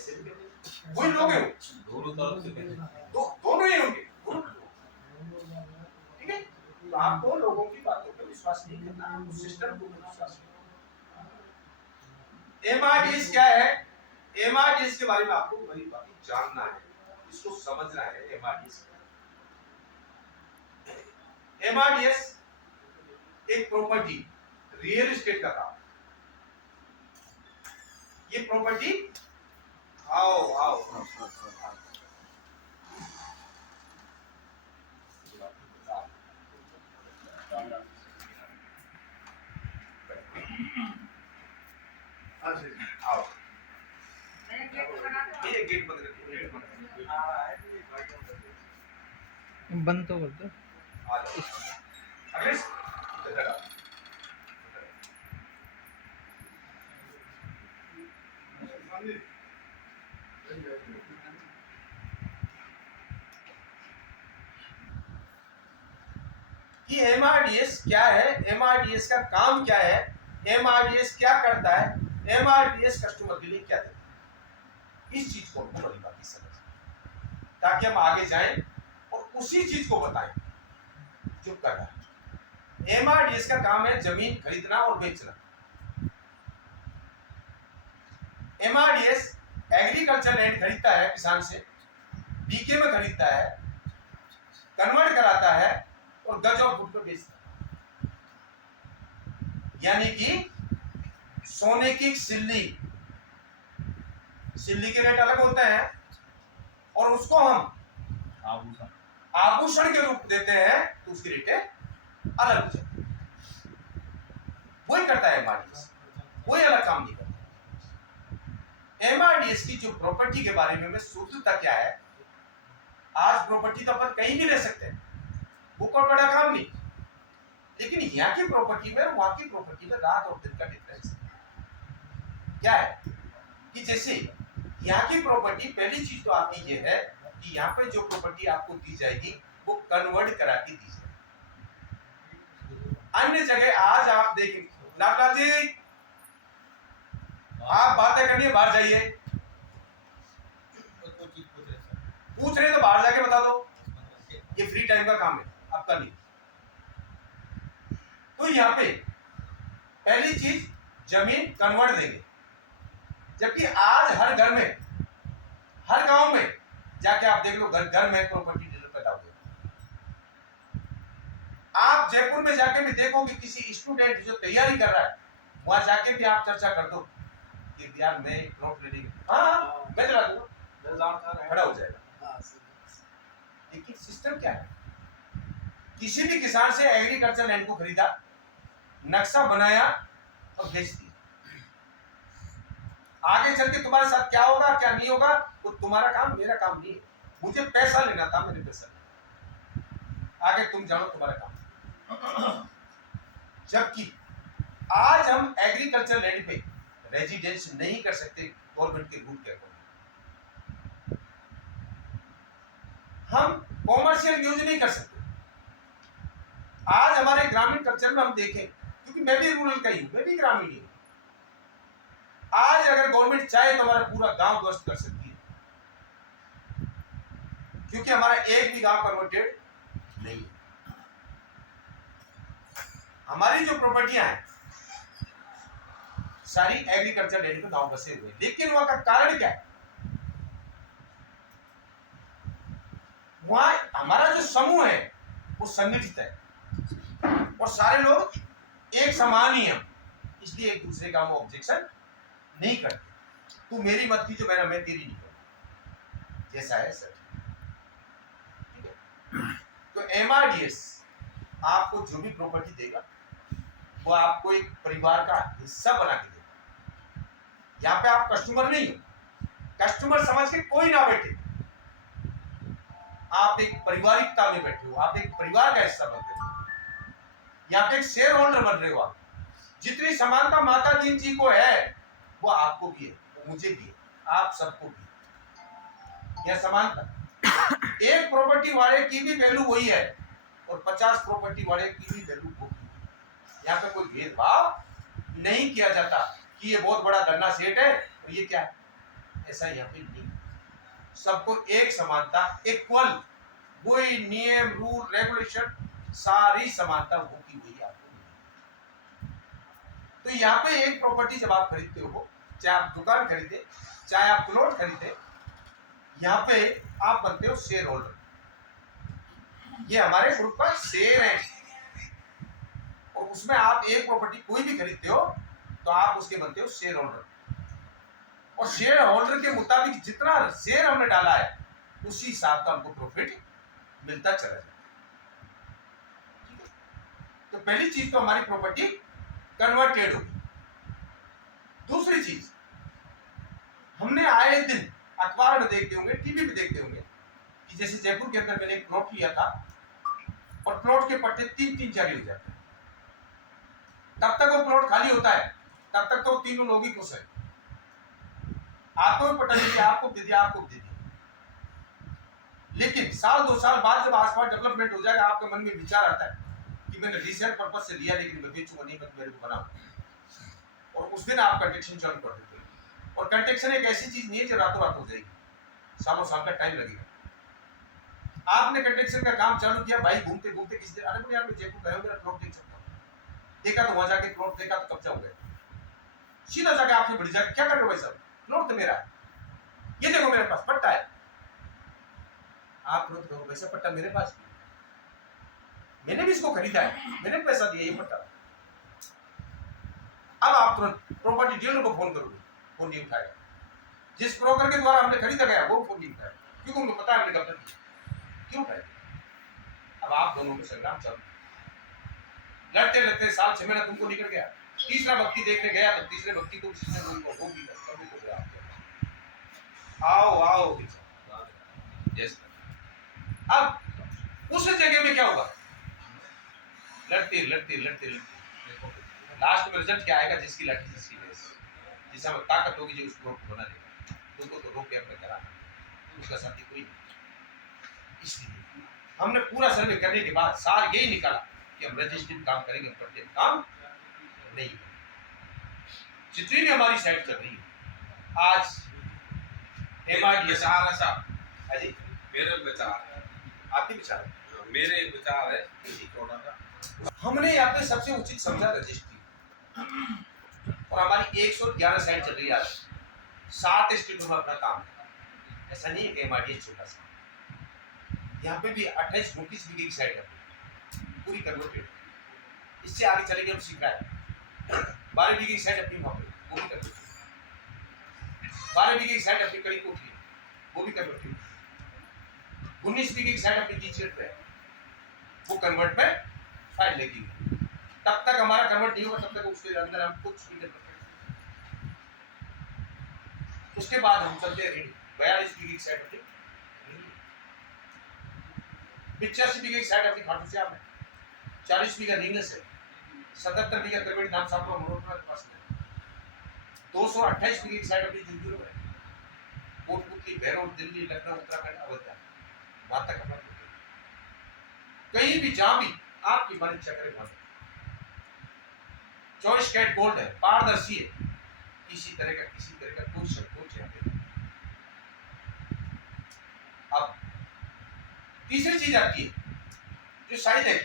ऐसे भी करेंगे, वही लोग हैं दोनों तरफ से करेंगे। दोनों ही होंगे। ठीक है, तो आपको लोगों की बातों पर विश्वास नहीं करना, आपको सिस्टम को विश्वास करना। एमआरडीएस क्या है? एमआरडीएस के बारे में आपको बड़ी बातें जानना है, इसको समझना है। एमआरडीएस एक प्रॉपर्टी, रियल एस्टेट का काम। ये प्रॉपर्टी आओ आओ आओ, ये गेट बंद करके बंद तो कर दो। आ जाओ। अगले इधर आओ। कि एमआरडीएस क्या है, एमआरडीएस का काम क्या है, एमआरडीएस क्या करता है, एमआरडीएस कस्टमर के लिए क्या देता है, इस चीज को हमको बड़ी बात समझ, ताकि हम आगे जाएं और उसी चीज को बताएं जो कर रहा है। एमआरडीएस का काम है जमीन खरीदना और बेचना। एमआरडीएस एग्रीकल्चर लैंड खरीदता है किसान से, बीके में खरीदता है, कन्वर्ट कराता है और गज और फुट पे बेचता है। यानी कि सोने की सिल्ली, सिल्ली के रेट अलग होते हैं और उसको हम आभूषण के रूप देते हैं तो उसकी रेट अलग हो जाती है। वही करता है एमआरडीएस, कोई अलग काम नहीं करता। एमआरडीएस की जो प्रॉपर्टी के बारे में शुद्धता क्या है, आज प्रॉपर्टी तो अपन कहीं भी ले सकते हैं, वो कोई बड़ा काम नहीं, लेकिन यहाँ की प्रॉपर्टी में वहां की प्रॉपर्टी में रात और दिन का डिफरेंस क्या है कि जैसे यहाँ की प्रॉपर्टी, पहली चीज तो आपकी ये है कि यहाँ पे जो प्रॉपर्टी आपको दी जाएगी वो कन्वर्ट करा के दी जाएगी। अन्य जगह आज आप देखें, लाभलाल जी आप बातें करनी, बाहर जाइए, पूछ रहे तो बाहर जाके बता दो, ये फ्री टाइम का काम है आपका नहीं। तो यहाँ पे पहली चीज जमीन कन्वर्ट देंगे, जबकि आज हर घर में, हर गांव में जाके आप देख लो, घर घर में प्रॉपर्टी डीलर पैदा हो गया। आप जयपुर में जाके भी देखोगे, किसी स्टूडेंट जो तैयारी कर रहा है वहां जाके भी आप चर्चा कर दो कि यार मैं प्लॉट ले लेंगे, हाँ मैं दिला दूंगा, खड़ा हो जाएगा। लेकिन सिस्टम क्या है, किसी भी किसान से एग्रीकल्चर लैंड को खरीदा, नक्शा बनाया और बेच दिया। आगे चल के तुम्हारे साथ क्या होगा क्या नहीं होगा वो तुम्हारा काम, मेरा काम नहीं है। मुझे पैसा लेना था, मैंने पैसा लिया, आगे तुम जानो तुम्हारा काम। जबकि आज हम एग्रीकल्चर लैंड पे रेजिडेंस नहीं कर सकते गवर्नमेंट के रूल के अकॉर्डिंग, हम कॉमर्शियल यूज नहीं कर सकते। आज हमारे ग्रामीण कल्चर में हम देखें, क्योंकि मैं भी रूरल का ही हूं, मैं भी ग्रामीण ही हूं, आज अगर गवर्नमेंट चाहे तो हमारा पूरा गांव ध्वस्त कर सकती है, क्योंकि हमारा एक भी गांव कन्वर्टेड नहीं है। हमारी जो प्रॉपर्टियां हैं सारी एग्रीकल्चर लैंड में गांव बसे हुए, लेकिन वहां का कारण क्या है, वहां हमारा जो समूह है वो संगठित है और सारे लोग एक समान ही हैं, इसलिए एक दूसरे का वो ऑब्जेक्शन नहीं करते। तू मेरी मत की, जो मेरा मैं तेरी नहीं करता, जैसा है सर। ठीक है, तो एमआरडीएस आपको जो भी प्रॉपर्टी देगा वो आपको एक परिवार का हिस्सा बना के देगा। यहाँ पे आप कस्टमर नहीं हो, कस्टमर समझ के कोई ना बैठे, आप एक पारिवारिकता में बैठे हो, आप एक परिवार का हिस्सा बनते हो, यहाँ पे एक शेयर होल्डर बन रहे हो। आप जितनी समानता माता दीन जी को है वो आपको भी है, वो मुझे भी है, आप सबको भी है। यह समानता, एक प्रॉपर्टी वाले की भी वैल्यू वही है और 50 प्रॉपर्टी वाले की भी वैल्यू वो। यहाँ पे कोई भेदभाव नहीं किया जाता कि ये बहुत बड़ा धरना सेठ है और ये क्या है, ऐसा यहाँ पे नहीं, सबको एक समानता, इक्वल, कोई नियम रूल रेगुलेशन, सारी समानता वो की हुई आपको। तो यहाँ पे एक प्रॉपर्टी जब आप खरीदते हो, चाहे आप दुकान खरीदे, चाहे आप प्लॉट खरीदे, यहाँ पे आप बनते हो शेयर होल्डर। ये हमारे ग्रुप का शेयर है, और उसमें आप एक प्रॉपर्टी कोई भी खरीदते हो तो आप उसके बनते हो शेयर होल्डर। और शेयर होल्डर के मुताबिक जितना शेयर हमने डाला है उसी हिसाब का हमको प्रॉफिट मिलता चला जाए। तो पहली चीज तो हमारी प्रॉपर्टी कन्वर्टेड होगी। दूसरी चीज, हमने आए दिन अखबार में देखते होंगे, टीवी में देखते होंगे कि जैसे जयपुर के अंदर मैंने एक प्लॉट लिया था और प्लॉट के पट्टे 3-3 जारी हो जाते हैं। तब तक वो प्लॉट खाली होता है, तब तक तो तीनों लोग ही खुश है। आपको भी पट्टा दे दिया, आपको दे दिया, आपको दे दिया। लेकिन साल 2 साल बाद जब आसपास डेवलपमेंट हो जाएगा, आपके मन में विचार आता है कि मैंने रीसेल पर्पस से लिया लेकिन मैं बेचूंगा नहीं, मैं मेरे को बनाऊं, और उस दिन आप कंस्ट्रक्शन चालू कर देते हो। और कंस्ट्रक्शन एक ऐसी चीज नहीं है जो रातों रात हो जाएगी, सालों साल का टाइम लगेगा। आपने कंस्ट्रक्शन का काम चालू किया, भाई घूमते घूमते किसी दिन, अरे यार मैं जयपुर गया हूं, मेरा प्लॉट देख सकता हूं, देखा तो वहां जाके प्लॉट देखा तो कब्जा हो गया। सीधा जाके आपसे बढ़ जाके क्या कर रहे हो भाई साहब, प्लॉट तो मेरा है, ये देखो मेरे पास पट्टा है। आप तुरंत कहो वैसे पट्टा मेरे पास, मैंने भी इसको खरीदा है, मैंने पैसा दिया ये पट्टा। अब आप तुरंत प्रॉपर्टी डीलर को फोन करोगे, फोन नहीं उठाएगा। जिस ब्रोकर के द्वारा हमने खरीदा गया वो फोन नहीं उठाएगा, क्योंकि उनको पता है हमने गलत किया, क्यों उठाएगा। अब आप दोनों में संग्राम चालू, लड़ते लड़ते साल 6 महीना तुमको निकल गया, तीसरा व्यक्ति देखने गया तो तीसरे व्यक्ति को वो भी आओ आओ यस। अब उस जगह में क्या होगा, लड़ते लड़ते लड़ते लास्ट में रिजल्ट क्या आएगा, जिसकी लड़की जिसकी रेस, जिसमें ताकत होगी जो उसको बना देगा, तुमको तो रोक के अपने करा, उसका साथी कोई नहीं। इसलिए हमने पूरा सर्वे करने के बाद सार यही निकाला कि हम रजिस्ट्री काम करेंगे, प्रत्येक काम नहीं। जितनी भी हमारी साइट चल रही है आज एमआईडीएस जी, मेरे विचार, आपके विचार, मेरे विचार है हमने यहाँ पे सबसे उचित समझा रजिस्ट्री। और हमारी 111 साइट चल रही है आज, 7 स्टेटों में अपना काम है। ऐसा नहीं है कि एमआईडीएस छोटा सा, यहाँ पे भी 28-29 बीघे की साइट है पूरी कन्वर्टेड। इससे आगे चलेंगे हम सीख रहा है 12 बीघे की साइट अपनी वहाँ पे वो भी कन्वर्टेड, 12 बीघे की साइट अपनी कड़ी कोठी वो भी कन्वर्टेड, 19 बीघे की साइट अपनी जीचेट पे वो कन्वर्ट में फाइल लगी। तब तक हमारा कन्वर्ट नहीं होगा, तब तक उसके अंदर हम कुछ नहीं कर सकते। उसके बाद हम चलते हैं 42 बीघे की साइट अपनी, 85 बीघे की साइट अपनी खाटू श्याम है, 40 बीघा रिंगस है, 77 बीघा करवेट धाम साहब का पास है, 228 बीघे की साइट अपनी झुंझुनू है, कोटपुतली, भैरव, दिल्ली, लखनऊ, उत्तराखंड, अयोध्या, वहां तक हमारा कहीं भी जहां भी आपकी मन इच्छा करे वहां 24 कैरेट गोल्ड है, पारदर्शी है, किसी तरह का कुछ यहाँ पे। अब तीसरी चीज आती है जो शायद है,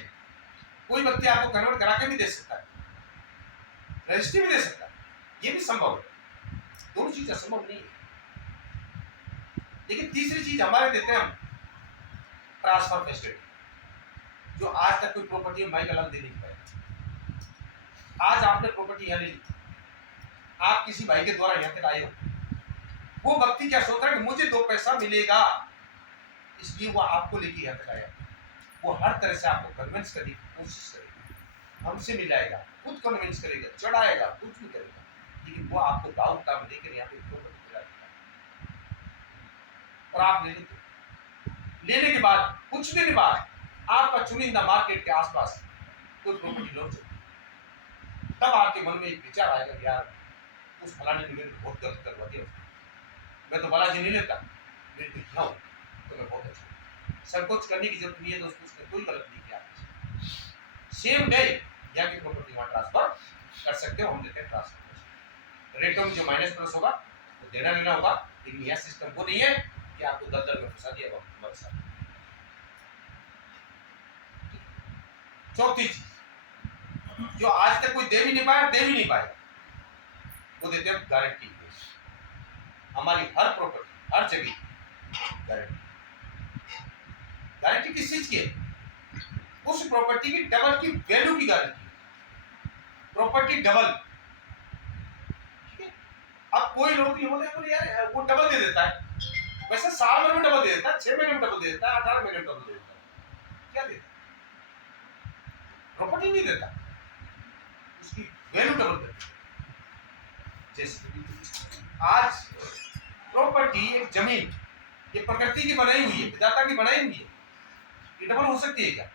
कोई व्यक्ति आपको कन्वर्ट करा के भी दे सकता है, रजिस्ट्री भी दे सकता है, ये भी संभव है, दोनों चीज असंभव नहीं है। लेकिन तीसरी चीज हमारे देते हैं हम, ट्रांसफर फैसिलिटी, जो आज तक कोई प्रॉपर्टी माइक अलग दे नहीं पाए। आज आपने प्रॉपर्टी यहाँ ले ली, आप किसी भाई के द्वारा यहाँ तक आए हो, वो व्यक्ति क्या सोच रहा है कि मुझे 2 पैसा मिलेगा, इसलिए वो आपको लेके यहाँ तक आया। वो हर तरह से आपको कन्विंस करने की कोशिश करेगा, हमसे मिलाएगा, खुद कन्विंस करेगा, चढ़ाएगा, कुछ भी करेगा, लेकिन वो आपको दाव काम लेकर यहाँ पे प्रॉपर्टी दिलाएगा। और आप ले लेते, लेने के बाद कुछ दिन बाद आपका चुनिंदा मार्केट के आसपास कोई प्रॉपर्टी लॉन्च, तब आपके मन में एक विचार आएगा कि यार उस फलाने ने मेरे बहुत गलत करवा दिया, मैं तो बालाजी नहीं लेता, मेरे को इतना हो तो मैं बहुत अच्छा, संकोच करने की जरूरत नहीं है, दोस्तों उसने कोई गलत नहीं किया। सेम डे यहाँ की प्रॉपर्टी वहाँ ट्रांसफर कर सकते हो, हम देते हैं ट्रांसफर, रेटों में जो माइनस प्लस होगा तो देना लेना होगा, लेकिन यह सिस्टम वो नहीं है कि आपको दलदल में फंसा दिया बस। चौथी चीज जो आज तक कोई दे भी नहीं पाया, दे भी नहीं पाया, वो देते हैं गारंटी। हमारी हर प्रॉपर्टी हर जगह गारंटी। गारंटी किस चीज की है? उस प्रॉपर्टी की डबल की वैल्यू की गारंटी। Property double. अब कोई लोग ये बोले यार वो डबल दे देता है, वैसे साल भर में डबल दे देता है, 6 महीने में डबल दे देता है, 18 महीने में डबल दे देता है। क्या देता? प्रॉपर्टी नहीं देता, उसकी वैल्यू डबल देता। जैसे आज प्रॉपर्टी एक जमीन ये प्रकृति की बनाई हुई है, विधाता की बनाई हुई है, ये डबल हो सकती है क्या?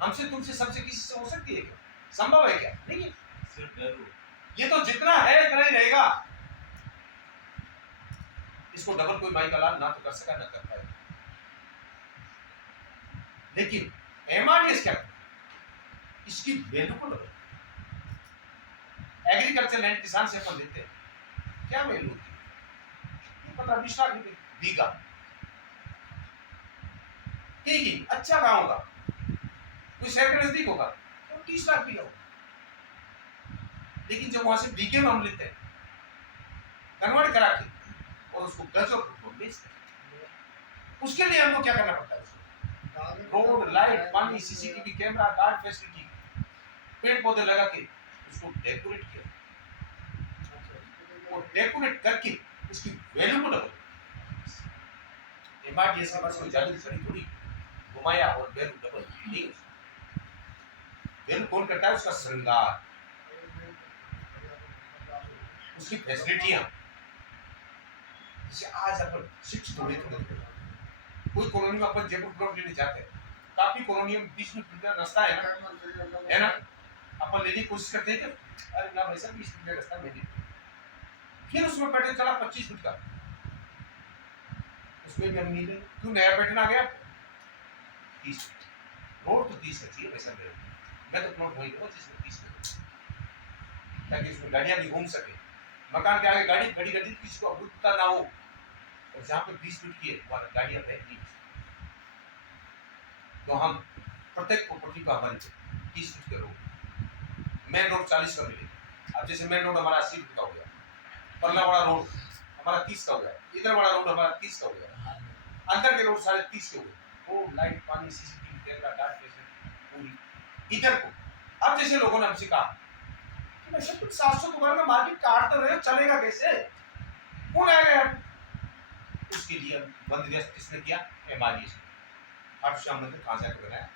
हमसे तुमसे सबसे किसी से हो सकती है क्या? संभव है क्या? नहीं है। ये तो जितना है इतना ही रहेगा। इसको डबल कोई माई का लाभ ना तो कर सका ना कर पाएगा। लेकिन एमआरडीएस क्या? इसकी वैल्यू को डबल। एग्रीकल्चर लैंड किसान से अपन लेते हैं, क्या वैल्यू होती है? 15-20 लाख रुपए बीघा। ठीक है, अच्छा गांव का कोई शहर के नजदीक होगा तो 30 लाख बीघा होगा। लेकिन जब वहां से बीघे में हम लेते हैं कन्वर्ट करा के और उसको गज और फुट में बेचते हैं, उसके लिए हमको क्या करना पड़ता है? रोड, लाइट, पानी, सीसीटीवी कैमरा, गार्ड फैसिलिटी, पेड़ पौधे लगा के उसको डेकोरेट किया और डेकोरेट करके उसकी वैल्यू को डबल। एमआरडीएस के पास कोई जादू की छड़ी थोड़ी घुमाया और वैल्यू डबल नहीं। वैल्यू कौन करता है? उसका श्रृंगार, उसकी फैसिलिटियां। जैसे आज अपन शिक्षित हो रहे, कोई कॉलोनी में अपन जयपुर प्लॉट लेने जाते हैं, काफी कॉलोनी में 20 मिनट का रास्ता है ना, अपन लेने की कोशिश करते हैं कि अरे ना भाई साहब 20 मिनट का रास्ता मैंने, फिर उसमें पैटर्न चला 25 मिनट का, उसमें भी हम नहीं ले। क्यों? नया पैटर्न आ गया 30 मिनट। रोड तो 30 चाहिए वैसा मेरे, मैं तो प्लॉट वही 25 में 30 मिनट, ताकि उसमें गाड़ियां भी घूम सके, मकान के आगे गाड़ी खड़ी कर दी किसी को अभुता ना हो, और जहाँ पे 20 फीट की है वहाँ गाड़ियाँ रहती। तो हम प्रत्येक प्रॉपर्टी का हमारे 30 फीट का रोड, मेन रोड 40 का मिले। अब जैसे मेन रोड हमारा 80 फीट का हो गया, परला बड़ा रोड हमारा 30 का हो गया, इधर बड़ा रोड हमारा 30 का हो गया, अंदर के रोड सारे 30 के हो गए। वो लाइट, पानी, सीसीटीवी कैमरा, गार्ड फैसिलिटी पूरी इधर को। अब जैसे लोगों ने हमसे कहा कि वैसे कुछ 700 दुकान का मार्केट काट तो रहे, चलेगा कैसे? कौन आएगा? उसके लिए बंदोबस्त किसने किया? एमआरडीएस। अब शाम ने कहां से बनाया,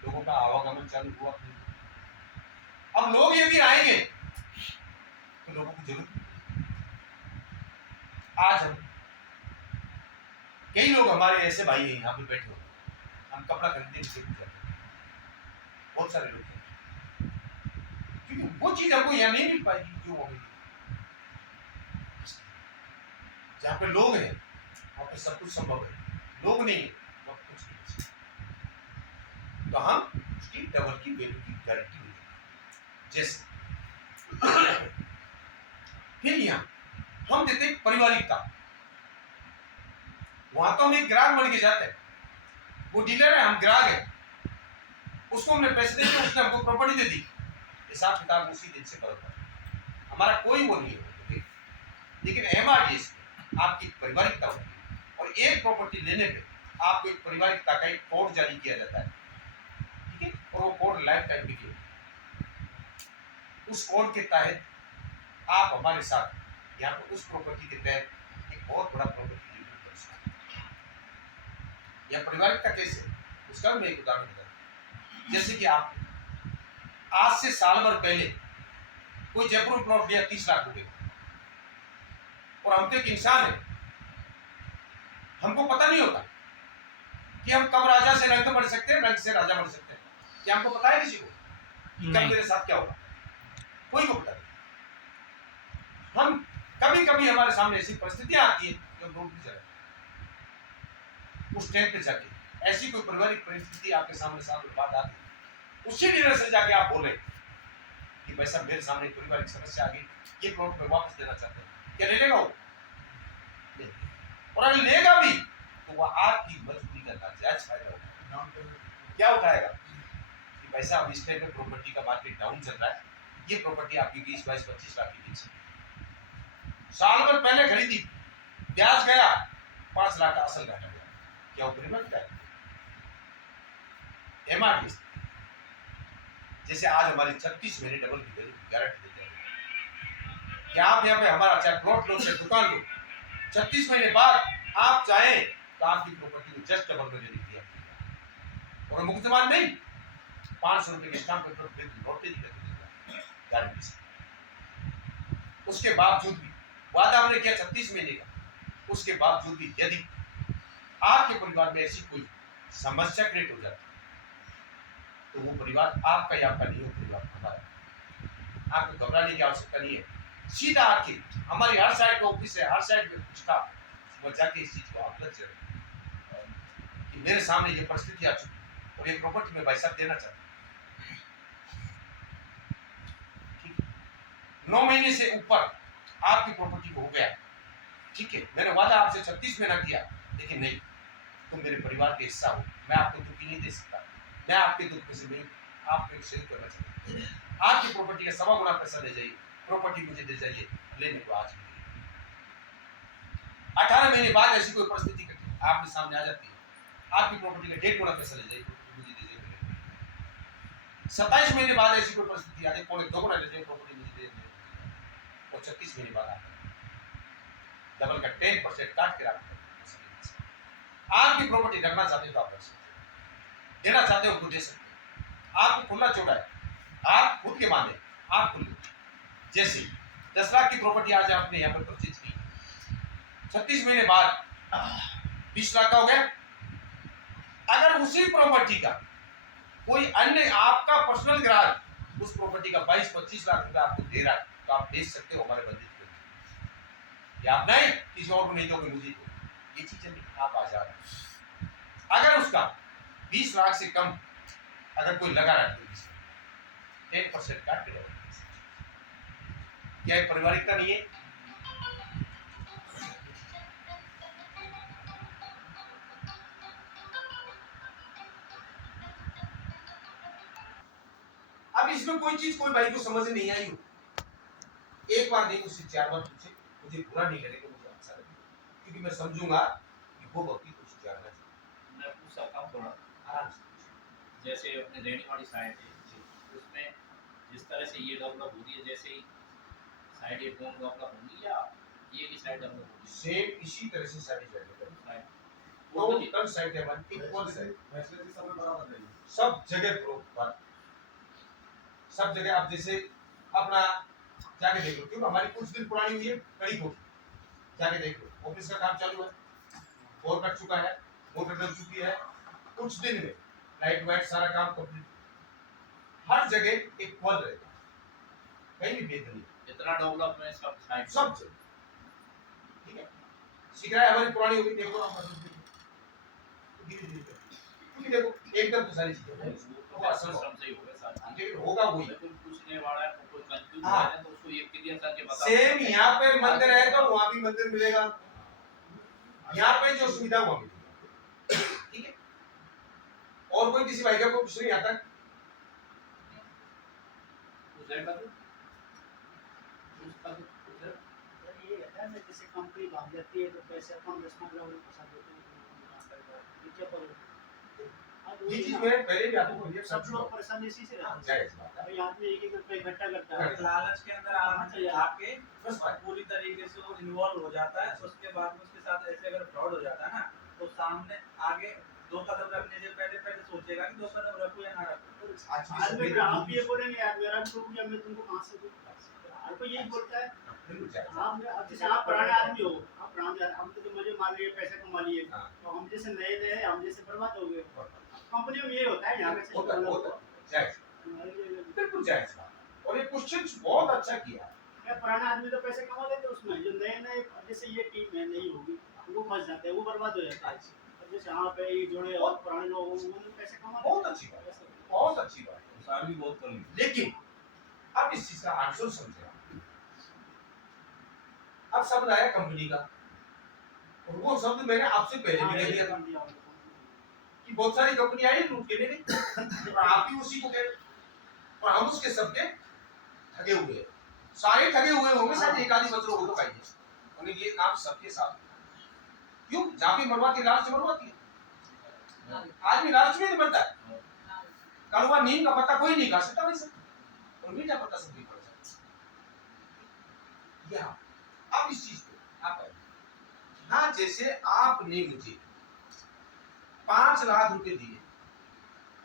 लोगों का आवागमन चालू हुआ। अब लोग यदि आएंगे तो लोगों को जरूरत। आज हम कई लोग हमारे ऐसे भाई हैं यहाँ पे बैठे हो, हम कपड़ा खरीदने के लिए जाते हैं, बहुत सारे लोग हैं, क्योंकि वो चीज हमको यहाँ नहीं मिल पाएगी जो वो मिली। जहाँ पे लोग हैं वहाँ पे सब कुछ संभव है, लोग नहीं है वहाँ कुछ नहीं। तो हम उसकी डबल की वैल्यू की गारंटी देते। जैसे फिर यहाँ हम देते हैं पारिवारिकता। वहां तो हम एक ग्राहक बन के जाते हैं, वो डीलर है, हम ग्राहक हैं, उसको हमने पैसे दे दिए, उसने हमको प्रॉपर्टी दे दी, हिसाब किताब उसी दिन से बदलता है, हमारा कोई वो नहीं है। लेकिन एमआरडीएस आपकी पारिवारिकता होती है, और एक प्रॉपर्टी लेने पे आपको एक पारिवारिकता का एक कोड जारी किया जाता है, ठीक है, और वो कोड लाइफ टाइम के लिए। उस कोड के तहत आप हमारे साथ यहाँ पर उस प्रॉपर्टी के तहत एक बहुत बड़ा प्रॉपर्टी कर सकते हैं। यह पारिवारिकता कैसे, उसका मैं एक उदाहरण देता हूँ। जैसे कि आप आज से साल भर पहले कोई जयपुर में प्लॉट लिया 30 लाख रुपए, और हम तो एक इंसान है, हमको पता नहीं होता कि हम कब राजा से रंग बन सकते हैं, रंग से राजा बन सकते हैं। क्या हमको पता है किसी को कि कल मेरे साथ क्या होगा? कोई को पता नहीं। हम कभी कभी हमारे सामने ऐसी परिस्थितियां आती है जब रोड पे चले, उस टाइम पे जाके ऐसी कोई पारिवारिक परिस्थिति आपके सामने सामने बात आती है, उसी डीलर से जाके आप बोले कि भाई साहब मेरे सामने पारिवारिक समस्या आ गई, ये प्लॉट में वापस देना चाहते हैं, क्या ले लेगा वो? नहीं। और अगर लेगा भी तो वो आपकी मजबूरी का नाजायज फायदा होगा। क्या उठाएगा कि भाई साहब इस टाइम पे प्रॉपर्टी का मार्केट डाउन चल रहा है, ये प्रॉपर्टी आपकी 20, 22, 25 लाख की बिक, साल भर पहले खरीदी, ब्याज गया, 5 लाख का असल घाटा गया, क्या वो पेमेंट है? एमआरपी जैसे आज हमारी 36 महीने डबल की गारंटी देते हैं कि आप यहाँ पे हमारा चाहे प्लॉट लो चाहे दुकान लो, 36 महीने बाद आप चाहें तो आपकी प्रॉपर्टी को जस्ट डबल में दे दीजिए और मुकदमान नहीं, 500 रुपए के स्टाम्प पेपर बिल लौटे दी गारंटी से। उसके बावजूद भी वादा हमने किया 36 महीने का, उसके बावजूद भी यदि आपके परिवार में ऐसी कोई समस्या क्रिएट हो जाती तो वो परिवार आपका या आपका नहीं हो, परिवार हमारा। आपको घबराने की आवश्यकता नहीं है, सीधा आके हमारी हर साइड का ऑफिस है, हर साइड में स्टाफ वो जाके इस चीज को अवगत करें कि मेरे सामने ये परिस्थिति आ चुकी और ये प्रॉपर्टी में भाई साहब देना चाहता हूं। 9 महीने से ऊपर आपकी प्रॉपर्टी को हो गया, ठीक है, मैंने वादा आपसे 36 में ना किया, लेकिन नहीं, तुम मेरे परिवार के हिस्सा हो, मैं आपको दुखी नहीं दे सकता, मैं आपके दुख से नहीं आपको सहयोग करना चाहता हूं। आपकी प्रॉपर्टी का 1.25 गुना पैसा ले जाइए, प्रॉपर्टी मुझे दे जाइए, लेने को आज 18 महीने बाद ऐसी कोई परिस्थिति आपके सामने आ जाती है, आपकी प्रॉपर्टी का 1.5 गुना पैसा ले जाइए, मुझे दे दीजिए। 27 महीने बाद ऐसी कोई परिस्थिति आ जाए, 2.25 गुना ले जाइए, प्रॉपर्टी मुझे दे दीजिए। और 36 महीने बाद डबल का 10% काट के आपकी प्रॉपर्टी रखना चाहते हो तो आप रख सकते हो, देना चाहते हो खुद दे सकते हो, आपको खुला छोड़ा है, आप खुद के माने, आप खुले। जैसे 10 लाख की प्रॉपर्टी आज आपने यहाँ पर परचेज की, 36 महीने बाद 20 लाख का हो गया। अगर उसी प्रॉपर्टी का कोई अन्य आपका पर्सनल ग्राहक उस प्रॉपर्टी का 22-25 लाख रुपए आपको दे रहा है तो आप बेच सकते हो हमारे बंदित को, या आप नहीं किसी और को नहीं दोगे, मुझे को ये चीजें नहीं, आप आजाद। अगर उसका 20 लाख से कम अगर कोई लगा रहा है तो 10% काट के जाओगे, क्या पारिवारिकता नहीं है? अब इसमें कोई चीज कोई भाई को समझ नहीं आई हो, एक बार नहीं मुझसे 4 बार पूछे, मुझे बुरा नहीं लगेगा, मुझे अच्छा लगेगा, क्योंकि मैं समझूंगा कि वो व्यक्ति कुछ जानना चाहिए। मैं पूछ सकता हूँ थोड़ा आराम से जैसे अपने रेणीवाड़ी साइड है उसमें जिस तरह से ये डेवलप हो रही है, जैसे ही साइड ये कौन डेवलप होगी या ये भी साइड डेवलप होगी? सेम इसी तरह से सारी जगह साइड टोटल साइड है हमारी इक्वल साइड, फैसिलिटी सब में बराबर रहेगी। सब जगह प्रॉपर, सब जगह। आप जैसे अपना जाके देख लो, क्यों हमारी कुछ दिन पुरानी हुई है कड़ी कोठी, जाके देख लो, ऑफिस का काम चालू है, बोर कट चुका है, मोटर लग चुकी है, कुछ दिन में लाइट वाइट सारा काम कंप्लीट, हर जगह एक पॉल रहेगा, कहीं भी भेद नहीं, इतना डेवलपमेंट सब साइड सब जगह, ठीक है। शिकायत हमारी पुरानी होगी, देखो आप धीरे-धीरे, क्योंकि देखो एकदम तो सारी चीजें वो सिस्टम से ही होगा सारा, लेकिन होगा वही। लेकिन पूछने वाला है कोई कंफ्यूज हाँ। है तो उसको ये क्लियर करके बता। सेम यहाँ पे मंदिर है तो वहां भी मंदिर मिलेगा, यहाँ पे जो सुविधा वहां मिलेगी, ठीक है। और कोई किसी भाई का कोई कुछ नहीं आता, उधर का ये रहता है ना, जैसे कंपनी भाग जाती है तो पैसे अपन रेस्पॉन्सिबल होने को साथ देते हैं, नीचे पर ये चीज मैंने पहले भी आपको बोली है, सब लोग परेशान इसी से रहते हैं। जायज बात है। भाई आदमी एक रुपया इकट्ठा करता है, लालच के अंदर आना चाहिए आपके, बस बात। पूरी तरीके से वो इन्वॉल्व हो जाता है, उसके बाद में उसके साथ ऐसे अगर फ्रॉड हो जाता है ना तो सामने आगे 2 कदम रखने से पहले सोचेगा कि 2 कदम रखूं या ना रखूं। आज की आदमी सुविधा आप ये बोलेंगे यार मेरा भी टूट गया, मैं तुमको कहां से दूं? हर कोई यही बोलता है। बिल्कुल जायज। आप अब जैसे आप पुराने आदमी हो, आप पुराने हम तो मजे मार लिए, पैसे कमा लिए, हाँ। तो हम जैसे नए हम जैसे बर्बाद हो गए। कंपनी में ये होता है, यहाँ पे होता है, होता है, जायज, मैं बिल्कुल जायज बात। और ये क्वेश्चन बहुत अच्छा किया। पुराना आदमी तो पैसे कमा लेते उसमें, जो नए जैसे ये टीम है नहीं होगी वो फंस जाते हैं, वो बर्बाद हो जाता है। जैसे यहाँ पे ये जुड़े और पुराने लोग उन्होंने पैसे कमा बहुत अच्छी बात है, बहुत अच्छी बात है। सार भी बहुत कर ली। लेकिन अब इस चीज का आंसर समझे, अब शब्द आया कंपनी का, और वो शब्द मैंने आपसे पहले भी कह दिया था कि बहुत सारी कंपनी आई लूट के ले गई, और आप भी उसी को कह रहे, और हम उसके शब्द के ठगे हुए हैं। सारे ठगे हुए होंगे, शायद एक आधी बच हो तो पाइए, उन्हें ये काम सबके साथ। क्यों? जहाँ भी मरवाती लास्ट मरवाती है, आदमी लास्ट में नहीं बनता है। कड़वा नीम का पत्ता कोई नहीं खा सकता वैसे, और मीठा पत्ता सब भी खा सकता। यहाँ अब इस चीज को आप हाँ, जैसे आपने मुझे 5 लाख रुपए दिए,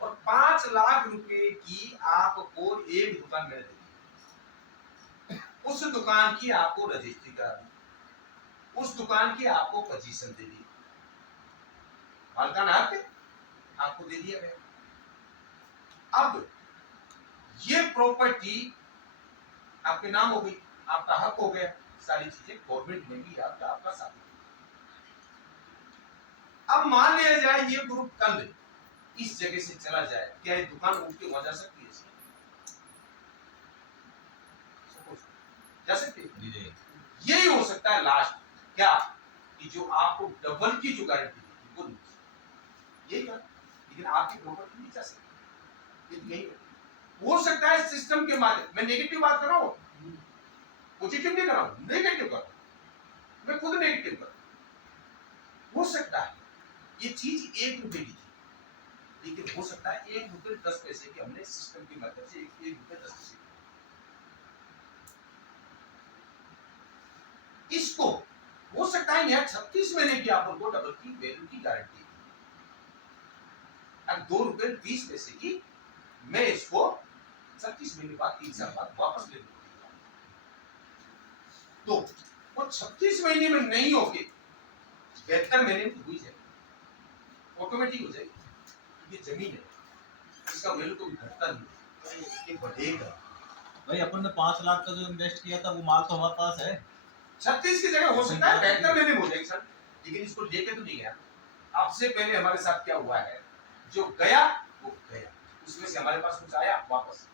और 5 लाख रुपए की आपको एक दुकान मैंने दी, उस दुकान की आपको रजिस्ट्री करा दी, उस दुकान की आपको पोजीशन दे दी, मालकान आपको दे दिया गया। अब ये प्रॉपर्टी आपके नाम हो गई, आपका हक हो गया, सारी चीजें गवर्नमेंट में भी आपका साथ। अब मान लिया जाए ये ग्रुप कल इस जगह से चला जाए, क्या ये दुकान उठ के वहां जा सकती है? जा सकती है। यही हो सकता है लास्ट, क्या कि जो आपको डबल की जो गारंटी दी वो यही था, लेकिन आपकी प्रॉपर्टी नहीं जा सकती। यही हो सकता है सिस्टम के माध्यम, मैं नेगेटिव बात कर रहा हूं, पॉजिटिव नहीं कर रहा हूं, नेगेटिव कर रहा हूं, मैं खुद नेगेटिव कर रहा हूं। हो सकता है ये चीज 1 रुपए की थी, लेकिन हो सकता है 1 रुपए 10 पैसे की हमने सिस्टम के माध्यम से 1 रुपए 10 पैसे। इसको हो सकता है यहां 36 महीने की आपको डबल की वैल्यू की गारंटी, अब 2 रुपए 20 पैसे की मैं इसको 36 महीने बाद 3 साल बाद वापस ले लूंगा, तो वो 36 महीने में नहीं होके 72 महीने में हुई जाएगी, ऑटोमेटिक हो जाएगी। ये जमीन है, इसका वैल्यू तो घटता नहीं, ये बढ़ेगा। भाई अपन ने 5 लाख का जो इन्वेस्ट किया था वो माल तो हमारे पास है। 36 की जगह हो सकता है 72 महीने में हो जाएगी सर, लेकिन इसको लेके तो नहीं गया। आपसे पहले हमारे साथ क्या हुआ है, जो गया वो गया, उसमें से हमारे पास कुछ आया वापस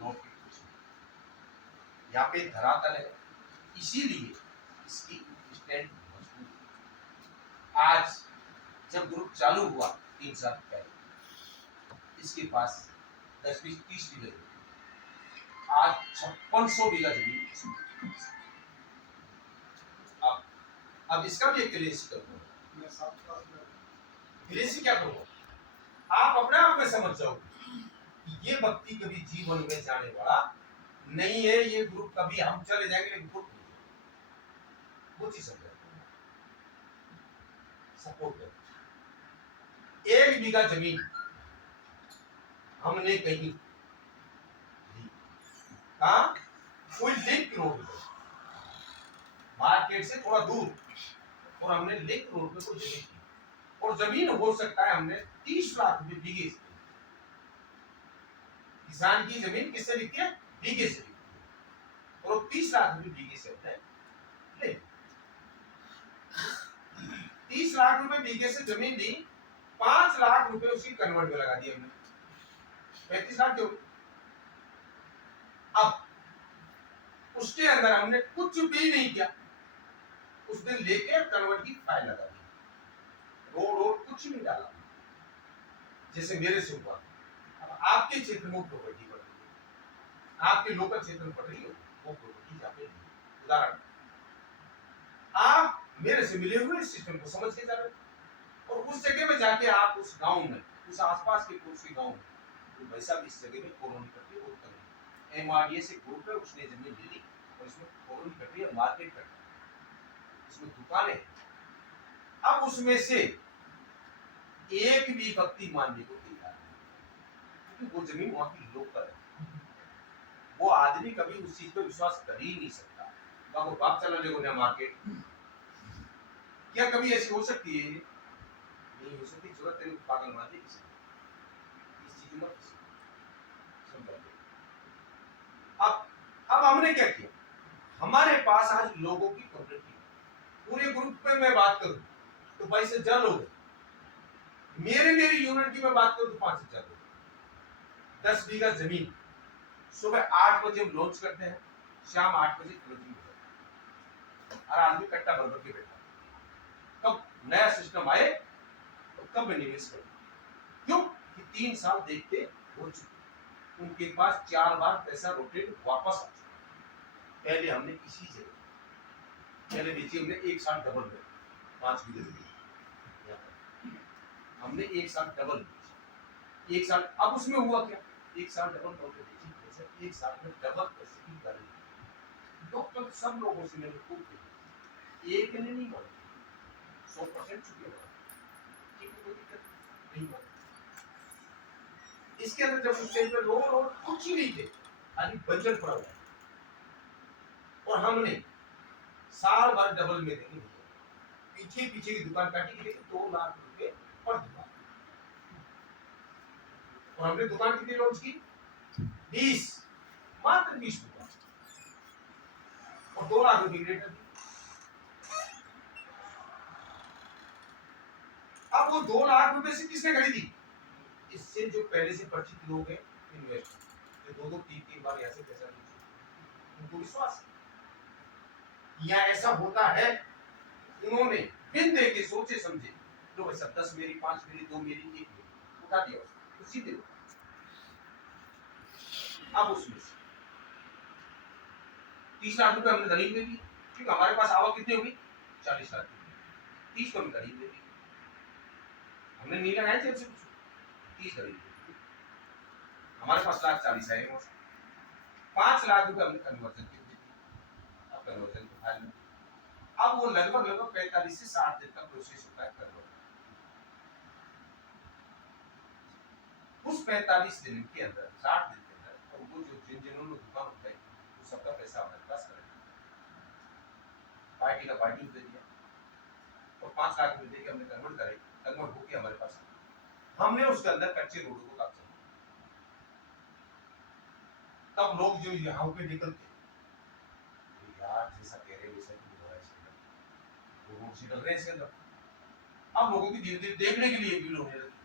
लौट के कुछ। यहाँ पे धरातल है, इसीलिए इसकी स्टैंड मजबूत। आज जब ग्रुप चालू हुआ 3 साल पहले, इसके पास 10, 20, 30 बीघा, आज 5600 बीघा जमीन। अब इसका भी एक क्लेश करूंगा, क्लेश क्या करूंगा, आप अपने आप में समझ जाओ कि ये व्यक्ति कभी जीवन में जाने वाला नहीं है, ये ग्रुप कभी हम चले जाएंगे लेकिन ग्रुप नहीं, वो चीज समझ सपोर्ट कर। 1 बीघा जमीन हमने कहीं कहा, कोई लिंक रोड मार्केट से थोड़ा दूर, और हमने लिंक रोड पे कोई जमीन की, और जमीन हो सकता है हमने 30 लाख रुपए बीघे से। किसान की जमीन किससे बिकती है? बीघे से बिकती है, और 30 लाख रुपए बीघे से होता है ले। 30 लाख रुपए बीघे से जमीन ली, 5 लाख रुपए उसकी कन्वर्ट में लगा दिए हमने, 35 लाख क्यों? अब उसके अंदर हमने कुछ भी नहीं किया, उस दिन लेके कन्वर्ट की फाइल लगा दी, रोड कुछ नहीं डाला, जैसे मेरे से हुआ। अब आपके क्षेत्र में प्रॉपर्टी बढ़ रही है, आपके लोकल क्षेत्र में बढ़ रही है वो प्रॉपर्टी जहाँ पे। उदाहरण, आप मेरे से मिले हुए सिस्टम को समझ के जा रहे हो, और उस जगह में जाके आप उस गांव में, उस आसपास के कोई गांव में, तो भाई साहब इस जगह में कॉलोनी करती है, वो करनी MRDA से ग्रुप है, उसने जमीन ले ली और इसमें कॉलोनी कर रही है, मार्केट कर रही है, इसमें दुकानें। अब उसमें से एक भी व्यक्ति मानने को तैयार नहीं, क्योंकि वो जमीन वहां की लोकल है, वो आदमी कभी उस चीज पर विश्वास कर ही नहीं सकता। बाबू बाप चला ले मार्केट, क्या कभी ऐसी हो सकती है? नहीं हो सकती। जरूरत तेरे को पागल मान दी इस चीज में समझा। अब हमने क्या किया, हमारे पास आज लोगों की प्रॉपर्टी, पूरे ग्रुप में मैं बात करूं तो 22,000 लोग, मेरी यूनिट की मैं बात करूं तो 5,000 लोग, 10 बीघा जमीन। सुबह 8 बजे हम लॉन्च करते हैं, शाम 8 बजे क्लोजिंग होता है। और आदमी कट्टा भर भर के बैठा। कब नया सिस्टम आए तो कब मैं निवेश करूं? क्यों कि 3 साल देखते हो चुके, उनके पास 4 बार पैसा रोटेट वापस आ चुका। पहले हमने किसी जगह पहले बेची, हमने एक साल डबल में 5 बीघे जमीन हमने एक साल डबल बेची। एक साल अब उसमें हुआ क्या, एक साल डबल करके बेची पैसा, एक साल में डबल पैसे की गारंटी। डॉक्टर सब लोगों से मैंने पूछा, एक ने नहीं माना, 100% चुके हुआ, ठीक है, कोई दिक्कत नहीं माना। इसके अंदर जब उस टाइम पे लोग कुछ ही नहीं थे, खाली बजट पड़ा हुआ, और हमने साल भर डबल में देंगे, पीछे पीछे की दुकान काटी की, 2 लाख रुपए पर दुकान। और हमने दुकान कितनी लॉन्च की? 20, मात्र 20 दुकान, और 2 लाख रुपए की रेट दी। अब वो 2 लाख रुपए से किसने खरीदी? इससे जो पहले से परिचित लोग हैं, इन्वेस्टर, जो 2-2, 3-3 बार ऐसे पैसा ले चुके, उनको विश्वास है या ऐसा होता है। उन्होंने बिन दे के सोचे समझे, लो भाई सब 10 मेरी, 5 मेरी, 2 मेरी, 1 मेरी, उठा दिया तो सीधे। अब उसमें से 30 लाख रुपए हमने गरीब दे दी, क्योंकि हमारे पास आवक कितनी होगी? 40 लाख, 30 को हम गरीब दे दी, हमने नहीं लगाया जेब से कुछ, 30 गरीब दे दी, हमारे पास 1,40,000 आए, 5 लाख रुपए हमने कन्वर्जन के दे दी। अब कन्वर्जन के फाइल में अब वो लगभग 45 से 60 दिन का प्रोसेस होता है कन्वर्जन। उस 45 दिन के अंदर, 60 दिन के अंदर, और वो जो जिन्होंने दुकान उठाई, वो सबका पैसा हमारे पास करेगा, पार्टी का पार्टी दे दिया, और 5 लाख रुपए देके हमने कन्वर्ट कराई, कन्वर्ट होके हमारे पास हमने उसके अंदर कच्चे रोडों को कब्जा किया। तब लोग जो यहाँ पे निकलते, यार जैसा कह रहे वैसा नहीं हो रहा है इसके अंदर, वो रोड से निकल रहे हैं इसके अंदर। अब लोगों की धीरे धीरे देखने के लिए भीड़ होने लगी,